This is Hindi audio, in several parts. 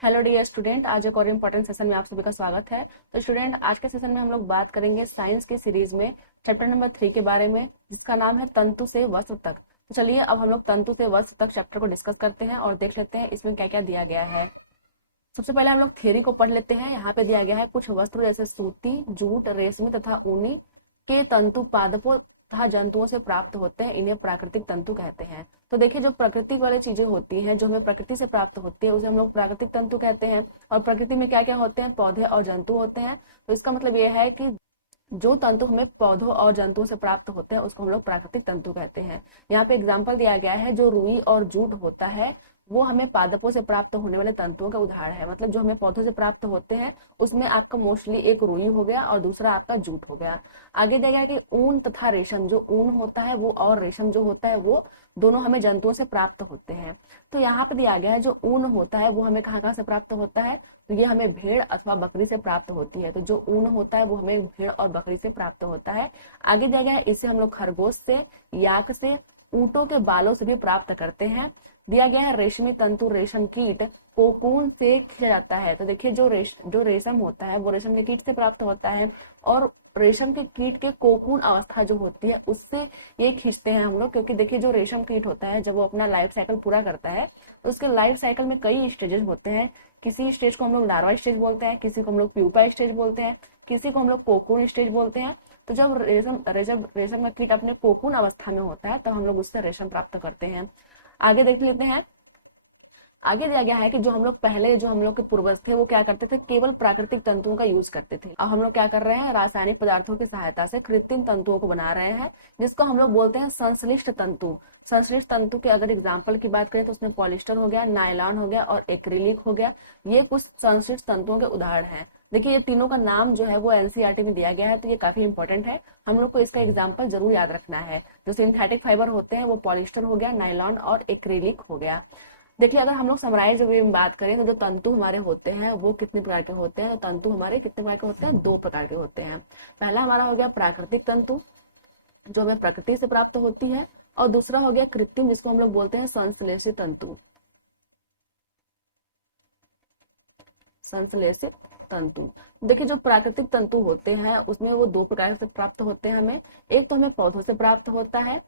हेलो डियर स्टूडेंट, आज एक और इम्पोर्टेंट सेशन में आप सभी का स्वागत है। तो स्टूडेंट, आज के सेशन में हम लोग बात करेंगे साइंस की सीरीज में चैप्टर नंबर 3 के बारे में, जिसका नाम है तंतु से वस्त्र तक। तो चलिए अब हम लोग तंतु से वस्त्र तक चैप्टर को डिस्कस करते हैं और देख लेते हैं इसमें क्या क्या दिया गया है। सबसे पहले हम लोग थ्योरी को पढ़ लेते हैं। यहाँ पे दिया गया है कुछ वस्त्र जैसे सूती, जूट, रेशमी तथा ऊनी के तंतु पादपों तथा जंतुओं से प्राप्त होते हैं, इन्हें प्राकृतिक तंतु कहते हैं। तो देखिए, जो प्राकृतिक वाली चीजें होती हैं, जो हमें प्रकृति से प्राप्त होती है, उसे हम लोग प्राकृतिक तंतु कहते हैं। और प्रकृति में क्या क्या होते हैं? पौधे और जंतु होते हैं। तो इसका मतलब यह है कि जो तंतु हमें पौधों और जंतुओं से प्राप्त होते हैं उसको हम लोग प्राकृतिक तंतु कहते हैं। यहाँ पे एग्जाम्पल दिया गया है, जो रुई और जूट होता है वो हमें पादपों से प्राप्त होने वाले तंतुओं का उदाहरण है। मतलब जो हमें पौधों से प्राप्त होते हैं उसमें आपका मोस्टली एक रुई हो गया और दूसरा आपका जूट हो गया। आगे दिया गया है कि ऊन तथा रेशम, जो ऊन होता है वो और रेशम जो होता है वो दोनों हमें जंतुओं से प्राप्त होते हैं। तो यहाँ पे दिया गया है जो ऊन होता है वो हमें कहाँ कहाँ से प्राप्त होता है? तो ये हमें भेड़ अथवा बकरी से प्राप्त होती है। तो जो ऊन होता है वो हमें भेड़ और बकरी से प्राप्त होता है। आगे दिया गया है इसे हम लोग खरगोश से, याक से, ऊंटों के बालों से भी प्राप्त करते हैं। दिया गया है रेशमी तंतु रेशम कीट कोकून से खींचा जाता है। तो देखिए, जो रेशम होता है वो रेशम के कीट से प्राप्त होता है और रेशम के कीट के कोकून अवस्था जो होती है उससे ये खींचते हैं हम लोग। क्योंकि देखिए, जो रेशम कीट होता है जब वो अपना लाइफ साइकिल पूरा करता है तो उसके लाइफ साइकिल में कई स्टेजेस होते हैं। किसी स्टेज को हम लोग लार्वा स्टेज बोलते हैं, किसी को हम लोग प्यूपा स्टेज बोलते हैं, किसी को हम लोग कोकून स्टेज बोलते हैं। तो जब रेशम का कीट अपने कोकून अवस्था में होता है तब हम लोग उससे रेशम प्राप्त करते हैं। आगे देख लेते हैं। आगे दिया गया है कि जो हम लोग के पूर्वज थे वो क्या करते थे? केवल प्राकृतिक तंतुओं का यूज करते थे। अब हम लोग क्या कर रहे हैं? रासायनिक पदार्थों की सहायता से कृत्रिम तंतुओं को बना रहे हैं, जिसको हम लोग बोलते हैं संश्लिष्ट तंतु। संश्लिष्ट तंतु के अगर एग्जाम्पल की बात करें तो उसमें पॉलिस्टर हो गया, नायलॉन हो गया और एक्रिलिक हो गया। ये कुछ संश्लिष्ट तंतुओं के उदाहरण हैं। देखिए, ये तीनों का नाम जो है वो एनसीईआरटी में दिया गया है, तो ये काफी इंपॉर्टेंट है। हम लोग को इसका एग्जाम्पल जरूर याद रखना है। जो सिंथेटिक फाइबर होते हैं वो पॉलिस्टर हो गया, नायलॉन और एक्रिलिक हो गया। देखिए, अगर हम लोग समराइज वे में बात करें तो जो तंतु हमारे होते हैं वो कितने प्रकार के होते हैं? तो तंतु हमारे कितने प्रकार के होते हैं? 2 प्रकार के होते हैं। पहला हमारा हो गया प्राकृतिक तंतु, जो हमें प्रकृति से प्राप्त होती है, और दूसरा हो गया कृत्रिम, जिसको हम लोग बोलते हैं संश्लेषित तंतु। संश्लेषित तंतु। देखिए, जो प्राकृतिक तंतु होते हैं उसमें वो 2 प्रकार से प्राप्त होते हैं हमें। एक तो हमें पौधों से प्राप्त होता है,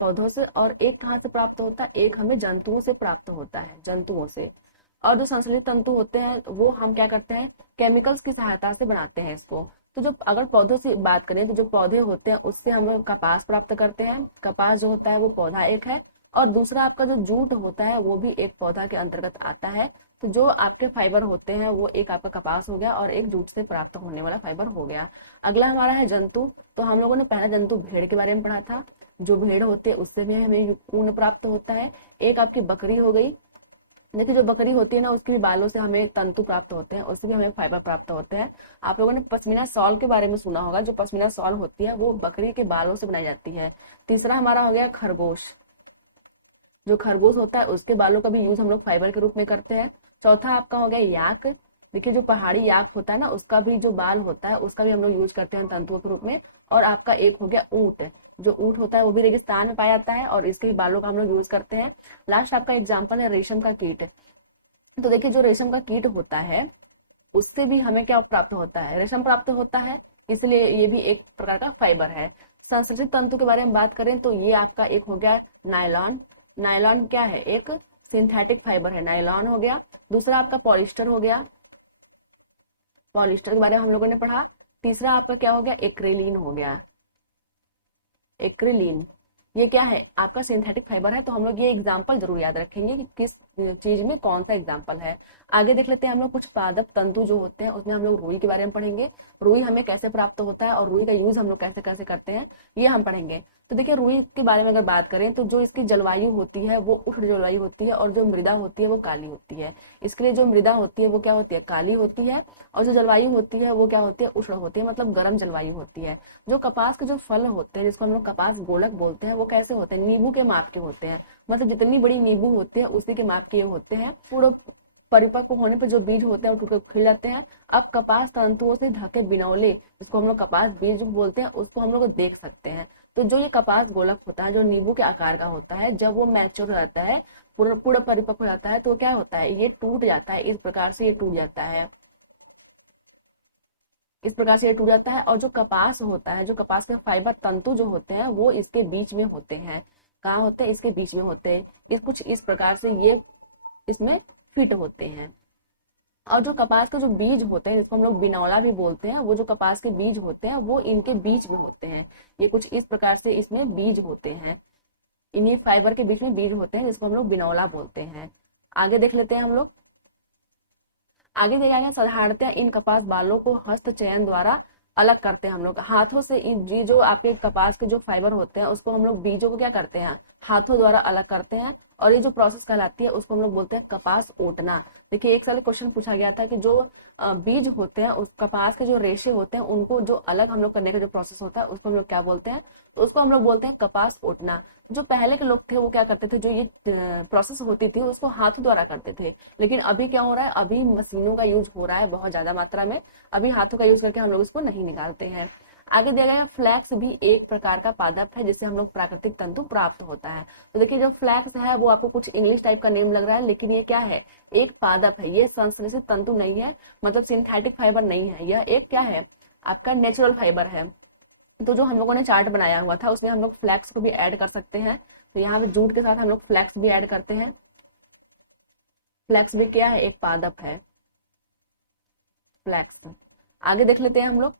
पौधों से, और एक कहाँ से प्राप्त होता है? एक हमें जंतुओं से प्राप्त होता है, जंतुओं से। और जो संश्लेषित तंतु होते हैं वो हम क्या करते हैं? केमिकल्स की सहायता से बनाते हैं इसको। तो जो अगर पौधों से बात करें तो जो पौधे होते हैं उससे हम लोग कपास प्राप्त करते हैं। कपास जो होता है वो पौधा एक है, और दूसरा आपका जो जूट होता है वो भी एक पौधा के अंतर्गत आता है। तो जो आपके फाइबर होते हैं वो एक आपका कपास हो गया और एक जूट से प्राप्त होने वाला फाइबर हो गया। अगला हमारा है जंतु। तो हम लोगों ने पहला जंतु भेड़ के बारे में पढ़ा था। जो भेड़ होते हैं उससे भी हमें ऊन प्राप्त होता है। एक आपकी बकरी हो गई। देखिए, जो बकरी होती है ना उसके भी बालों से हमें तंतु प्राप्त होते हैं, उससे भी हमें फाइबर प्राप्त होते हैं। आप लोगों ने पश्मीना शॉल के बारे में सुना होगा। जो पश्मीना शॉल होती है वो बकरी के बालों से बनाई जाती है। तीसरा हमारा हो गया खरगोश। जो खरगोश होता है उसके बालों का भी यूज हम लोग फाइबर के रूप में करते हैं। चौथा आपका हो गया याक। देखिए, जो पहाड़ी याक होता है ना उसका भी जो बाल होता है उसका भी हम लोग यूज करते हैं तंतुओं के रूप में। और आपका एक हो गया ऊंट। जो ऊंट होता है वो भी रेगिस्तान में पाया जाता है और इसके भी बालों का हम लोग यूज करते हैं। लास्ट आपका एग्जाम्पल है रेशम का कीट। तो देखिए, जो रेशम का कीट होता है उससे भी हमें क्या प्राप्त होता है? रेशम प्राप्त होता है, इसलिए ये भी एक प्रकार का फाइबर है। संश्लेषित तंतु के बारे में बात करें तो ये आपका एक हो गया नायलॉन। नायलॉन क्या है? एक सिंथेटिक फाइबर है, नायलॉन हो गया। दूसरा आपका पॉलिस्टर हो गया, पॉलिस्टर के बारे में हम लोगों ने पढ़ा। तीसरा आपका क्या हो गया? एक्रेलिन हो गया, एक्रेलिन। ये क्या है? आपका सिंथेटिक फाइबर है। तो हम लोग ये एग्जाम्पल जरूर याद रखेंगे कि किस चीज में कौन सा एग्जाम्पल है। आगे देख लेते हैं हम लोग कुछ पादप तंतु जो होते हैं, उसमें हम लोग रुई के बारे में पढ़ेंगे। रुई हमें कैसे प्राप्त होता है और रुई का यूज हम लोग कैसे कैसे करते हैं ये हम पढ़ेंगे। तो देखिए, रुई के बारे में अगर बात करें तो जो इसकी जलवायु होती है वो उष्ण जलवायु होती है, और जो मृदा होती है वो काली होती है। इसके लिए जो मृदा होती है वो क्या होती है? काली होती है। और जो जलवायु होती है वो क्या होती है? उष्ण होती है, मतलब गर्म जलवायु होती है। जो कपास के जो फल होते हैं जिसको हम लोग कपास गोलक बोलते हैं वो कैसे होते हैं? नींबू के माप के होते हैं। मतलब जितनी बड़ी नींबू होती है उसी के माप के होते हैं। परिपक्व होने पर जो बीज होते हैं वो टूट खिल जाते हैं। अब कपास तंतुओं से ढके बिनौले, जिसको हम लोग कपास बीज बोलते हैं, उसको हम लोग देख सकते हैं। तो जो ये कपास गोलक होता है, जो नींबू के आकार का होता है, जब वो मैच्योर हो जाता है, पूरा पूरा परिपक्व हो जाता है, तो क्या होता है, ये टूट जाता है। इस प्रकार से ये टूट जाता है, इस प्रकार से ये टूट जाता है। और जो कपास होता है, जो कपास के फाइबर तंतु जो होते हैं, वो इसके बीच में होते हैं। कहाँ होते हैं, इसके बीच में होते हैं। कुछ इस प्रकार से ये इसमें फिट होते हैं। और जो कपास के जो बीज होते हैं, जिसको हम लोग बिनौला भी बोलते हैं, वो जो कपास के बीज होते हैं वो इनके बीच में होते हैं। ये कुछ इस प्रकार से इसमें बीज होते हैं, इन्हीं फाइबर के बीच में बीज होते हैं, जिसको हम लोग बिनौला बोलते हैं। आगे देख लेते हैं हम लोग। आगे देखा गया, साधारणतः इन कपास बालों को हस्त चयन द्वारा अलग करते हैं हम लोग हाथों से। ये जो आपके कपास के जो फाइबर होते हैं, उसको हम लोग बीजों को क्या करते हैं, हाथों द्वारा अलग करते हैं। और ये जो प्रोसेस कहलाती है, उसको हम लोग बोलते हैं कपास ओटना। देखिए, एक साल क्वेश्चन पूछा गया था कि जो बीज होते हैं, उस कपास के जो रेशे होते हैं, उनको जो अलग हम लोग करने का जो प्रोसेस होता है, उसको हम लोग क्या बोलते हैं, तो उसको हम लोग बोलते हैं कपास ओटना। जो पहले के लोग थे वो क्या करते थे, जो ये प्रोसेस होती थी उसको हाथों द्वारा करते थे। लेकिन अभी क्या हो रहा है, अभी मशीनों का यूज हो रहा है बहुत ज्यादा मात्रा में। अभी हाथों का यूज करके हम लोग इसको नहीं निकालते हैं। आगे दिया गया है, फ्लैक्स भी एक प्रकार का पादप है जिससे हम लोग प्राकृतिक तंतु प्राप्त होता है। तो देखिए, जो फ्लैक्स है वो आपको कुछ इंग्लिश टाइप का नेम लग रहा है, लेकिन ये क्या है, एक पादप है। ये संश्लेषित तंतु नहीं है, मतलब सिंथेटिक फाइबर नहीं है। यह एक क्या है, आपका नेचुरल फाइबर है। तो जो हम लोगों ने चार्ट बनाया हुआ था, उसमें हम लोग फ्लैक्स को भी ऐड कर सकते हैं। तो यहाँ पे जूट के साथ हम लोग फ्लैक्स भी ऐड करते हैं। फ्लैक्स भी क्या है, एक पादप है, फ्लैक्स। आगे देख लेते हैं हम लोग।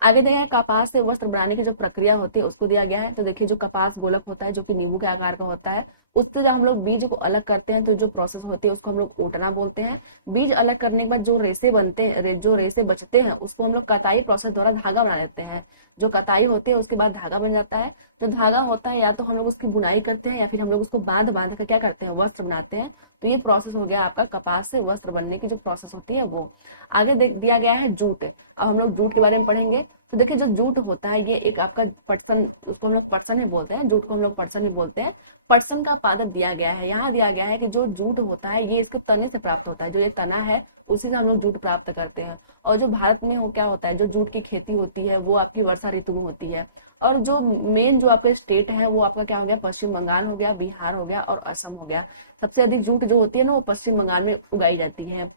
आगे दिया है, कपास से वस्त्र बनाने की जो प्रक्रिया होती है उसको दिया गया है। तो देखिए, जो कपास गोलक होता है, जो कि नींबू के आकार का होता है, उससे जब हम लोग बीज को अलग करते हैं, तो जो प्रोसेस होती है उसको हम लोग ओटना बोलते हैं। बीज अलग करने के बाद जो रेसे बनते हैं, जो रेसे बचते हैं, उसको हम लोग कताई प्रोसेस द्वारा धागा बना लेते हैं। जो कताई होती है उसके बाद धागा बन जाता है। जो धागा होता है, या तो हम लोग उसकी बुनाई करते हैं, या फिर हम लोग उसको बांध बांध कर क्या करते हैं, वस्त्र बनाते हैं। तो ये प्रोसेस हो गया आपका कपास से वस्त्र बनने की जो प्रोसेस होती है वो। आगे दिया गया है जूट। अब हम लोग जूट के बारे में पढ़ेंगे। तो देखिए, जो जूट होता है, ये एक आपका पटसन, उसको हम लोग पटसन ही बोलते हैं, जूट को हम लोग पटसन ही बोलते हैं। पटसन का पादप दिया गया है। यहाँ दिया गया है कि जो जूट होता है, ये इसके तने से प्राप्त होता है। जो ये तना है, उसी से हम लोग जूट प्राप्त करते हैं। और जो भारत में क्या होता है, जो जूट की खेती होती है वो आपकी वर्षा ऋतु में होती है। और जो मेन जो आपके स्टेट है वो आपका क्या हो गया, पश्चिम बंगाल हो गया, बिहार हो गया और असम हो गया। सबसे अधिक जूट जो होती है ना, वो पश्चिम बंगाल में उगाई जाती है।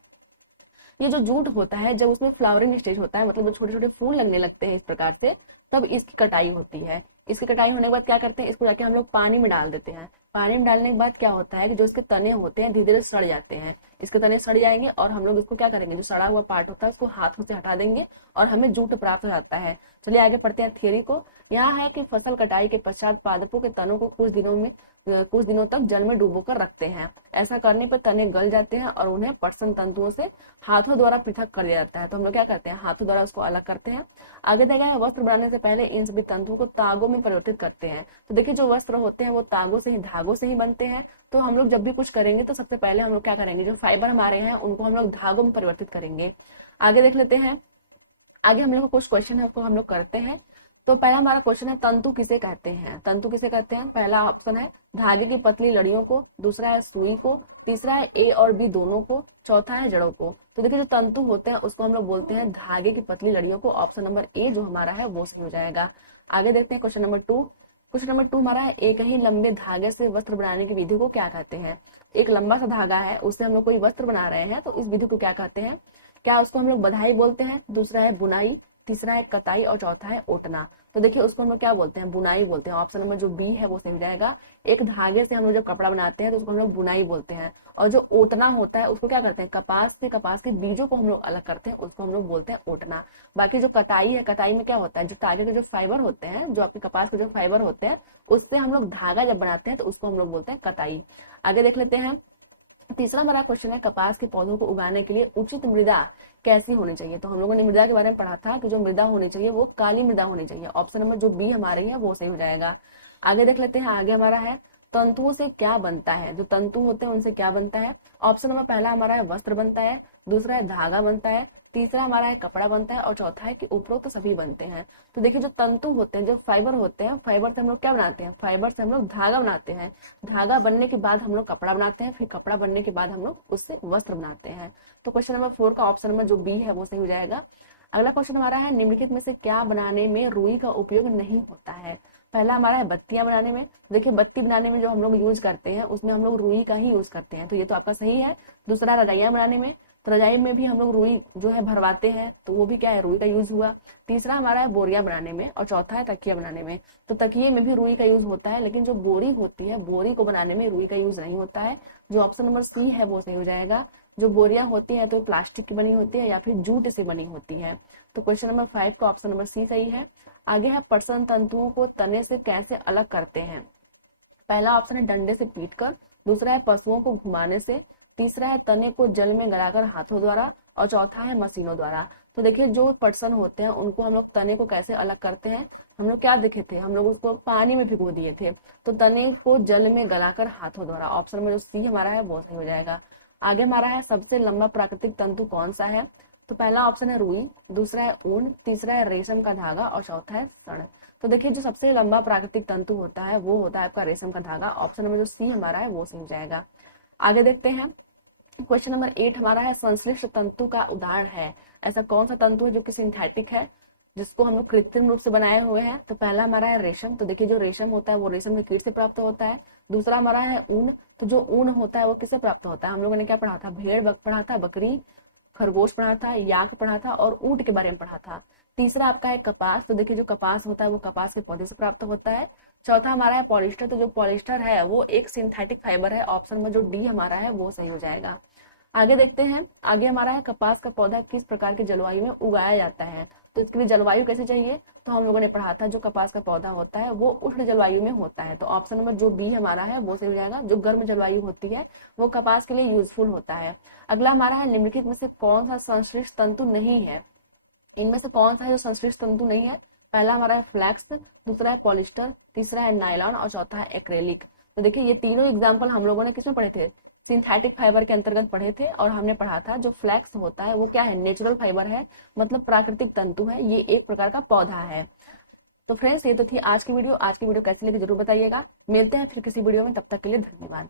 ये जो जूट होता है, जब उसमें फ्लावरिंग स्टेज होता है, मतलब जो छोटे छोटे फूल लगने लगते हैं इस प्रकार से, तब इसकी कटाई होती है। इसकी कटाई होने के बाद क्या करते हैं, इसको जाके हम लोग पानी में डाल देते हैं। पानी में डालने के बाद क्या होता है कि जो इसके तने होते हैं धीरे धीरे सड़ जाते हैं। इसके तने सड़ जाएंगे और हम लोग इसको क्या करेंगे, जो सड़ा हुआ पार्ट होता है उसको हाथों से हटा देंगे और हमें जूट प्राप्त हो जाता है। चलिए आगे पढ़ते हैं थियरी को। यहाँ है कि फसल कटाई के पश्चात पादपों के तनों को कुछ दिनों तक जल में डुबोकर रखते हैं। ऐसा करने पर तने गल जाते हैं और उन्हें पटसन तंतुओं से हाथों द्वारा पृथक कर दिया जाता है। तो हम लोग क्या करते हैं, हाथों द्वारा उसको अलग करते हैं। आगे देखा है, वस्त्र बनाने से पहले इन सभी तंतुओं को तागों में परिवर्तित करते हैं। तो देखिए, जो वस्त्र होते हैं वो तागों से ही, धागों से ही बनते हैं। तो हम लोग जब भी कुछ करेंगे तो सबसे पहले हम लोग क्या करेंगे, जो फाइबर हमारे हैं उनको हम लोग धागों में परिवर्तित करेंगे। आगे देख लेते हैं। आगे हम लोग को कुछ क्वेश्चन है उसको हम लोग करते हैं। तो पहला हमारा क्वेश्चन है, तंतु किसे कहते हैं। तंतु किसे कहते हैं, पहला ऑप्शन है धागे की पतली लड़ियों को, दूसरा है सुई को, तीसरा है ए और बी दोनों को, चौथा है जड़ों को। तो देखिए, जो तंतु होते हैं उसको हम लोग बोलते हैं धागे की पतली लड़ियों को। ऑप्शन नंबर ए जो हमारा है वो सही हो जाएगा। आगे देखते हैं क्वेश्चन नंबर 2। क्वेश्चन नंबर 2 हमारा है, एक ही लंबे धागे से वस्त्र बनाने की विधि को क्या कहते हैं। एक लंबा सा धागा है, उससे हम लोग कोई वस्त्र बना रहे हैं, तो इस विधि को क्या कहते हैं। क्या उसको हम लोग बधाई बोलते हैं, दूसरा है बुनाई, तीसरा है कताई और चौथा है ओटना। तो देखिए, उसको हम लोग क्या बोलते हैं, बुनाई बोलते हैं। ऑप्शन नंबर जो बी है वो सही हो जाएगा। एक धागे से हम लोग जब कपड़ा बनाते हैं तो उसको हम लोग बुनाई बोलते हैं। और जो ओटना होता है उसको क्या करते हैं, कपास के बीजों को हम लोग अलग करते हैं, उसको हम लोग बोलते हैं ओटना। बाकी जो कताई है, कताई में क्या होता है, जो धागे के जो फाइबर होते हैं, जो आपके कपास के जो फाइबर होते हैं, उससे हम लोग धागा जब बनाते हैं तो उसको हम लोग बोलते हैं कताई। आगे देख लेते हैं। तीसरा हमारा क्वेश्चन है, कपास के पौधों को उगाने के लिए उचित मृदा कैसी होनी चाहिए। तो हम लोगों ने मृदा के बारे में पढ़ा था कि जो मृदा होनी चाहिए वो काली मृदा होनी चाहिए। ऑप्शन नंबर जो बी हमारे है वो सही हो जाएगा। आगे देख लेते हैं। आगे हमारा है, तंतुओं से क्या बनता है। जो तंतु होते हैं उनसे क्या बनता है। ऑप्शन नंबर पहला हमारा है वस्त्र बनता है, दूसरा है धागा बनता है, तीसरा हमारा है कपड़ा बनता है, और चौथा है कि उपरोक्त तो सभी बनते हैं। तो देखिए जो तंतु होते हैं, जो फाइबर होते हैं, फाइबर से हम लोग क्या बनाते हैं, फाइबर से हम लोग धागा बनाते हैं। धागा बनने के बाद हम लोग कपड़ा बनाते हैं, फिर कपड़ा बनने के बाद हम लोग उससे वस्त्र बनाते हैं। तो क्वेश्चन नंबर 4 का ऑप्शन नंबर जो बी है वो सही हो जाएगा। अगला क्वेश्चन हमारा है निम्नलिखित में से क्या बनाने में रुई का उपयोग नहीं होता है। पहला हमारा है बत्तियां बनाने में। देखिए बत्ती बनाने में जो हम लोग यूज करते हैं उसमें हम लोग रुई का ही यूज करते हैं, तो ये तो आपका सही है। दूसरा रजाइयां बनाने में, तो रजाई में भी हम लोग रुई जो है भरवाते हैं, तो वो भी क्या है, रुई का यूज हुआ। तीसरा हमारा है बोरियां बनाने में, और चौथा है तकिया बनाने में। तो तकिए में भी रुई का यूज होता है, लेकिन जो बोरी होती है, बोरी को बनाने में रुई का यूज नहीं होता है। जो ऑप्शन नंबर सी है वो सही हो जाएगा। जो बोरियां होती है तो प्लास्टिक की बनी होती है या फिर जूट से बनी होती है। तो क्वेश्चन नंबर 5 का ऑप्शन नंबर सी सही है। आगे है प्रसन तंतुओं को तने से कैसे अलग करते हैं। पहला ऑप्शन है डंडे से पीटकर, दूसरा है पशुओं को घुमाने से, तीसरा है तने को जल में गलाकर हाथों द्वारा, और चौथा है मशीनों द्वारा। तो देखिए जो पर्सन होते हैं उनको हम लोग तने को कैसे अलग करते हैं, हम लोग क्या देखे थे, हम लोग उसको पानी में भिगो दिए थे। तो तने को जल में गलाकर हाथों द्वारा, ऑप्शन में जो सी हमारा है वो सही हो जाएगा। आगे हमारा है सबसे लंबा प्राकृतिक तंतु कौन सा है। तो पहला ऑप्शन है रुई, दूसरा है ऊन, तीसरा है रेशम का धागा, और चौथा है षण। तो देखिए जो सबसे लंबा प्राकृतिक तंतु होता है वो होता है आपका रेशम का धागा, ऑप्शन नंबर जो सी हमारा है वो सही हो जाएगा। आगे देखते हैं क्वेश्चन नंबर 8 हमारा है संश्लिष्ट तंतु का उदाहरण है। ऐसा कौन सा तंतु है जो कि सिंथेटिक है, जिसको हम लोग कृत्रिम रूप से बनाए हुए हैं। तो पहला हमारा है रेशम। तो देखिए जो रेशम होता है वो रेशम के कीट से प्राप्त होता है। दूसरा हमारा है ऊन। तो जो ऊन होता है वो किससे प्राप्त होता है, हम लोगों ने क्या पढ़ा था, भेड़ पढ़ा था, बकरी, खरगोश पढ़ा था, याक पढ़ा था, और ऊंट के बारे में पढ़ा था। तीसरा आपका है कपास। तो देखिए जो कपास होता है वो कपास के पौधे से प्राप्त होता है। चौथा हमारा है पॉलिस्टर। तो जो पॉलिस्टर है वो एक सिंथेटिक फाइबर है, ऑप्शन में जो डी हमारा है वो सही हो जाएगा। आगे देखते हैं, आगे हमारा है कपास का पौधा किस प्रकार की जलवायु में उगाया जाता है। तो इसके लिए जलवायु कैसे चाहिए, तो हम लोगों ने पढ़ा था जो कपास का पौधा होता है वो उष्ण जलवायु में होता है। तो ऑप्शन नंबर जो बी हमारा है वो सही हो जाएगा। जो गर्म जलवायु होती है वो कपास के लिए यूजफुल होता है। अगला हमारा है निम्नलिखित में से कौन सा संश्लिष्ट तंतु नहीं है। इनमें से कौन सा है जो संश्लिष्ट तंतु नहीं है। पहला हमारा है फ्लैक्स, दूसरा है पॉलिस्टर, तीसरा है नायलॉन, और चौथा है एक्रेलिक। तो देखिए ये तीनों एग्जाम्पल हम लोगों ने किसमें पढ़े थे, सिंथेटिक फाइबर के अंतर्गत पढ़े थे। और हमने पढ़ा था जो फ्लैक्स होता है वो क्या है, नेचुरल फाइबर है, मतलब प्राकृतिक तंतु है, ये एक प्रकार का पौधा है। तो फ्रेंड्स ये तो थी आज की वीडियो। आज की वीडियो कैसी लगी जरूर बताइएगा। मिलते हैं फिर किसी वीडियो में, तब तक के लिए धन्यवाद।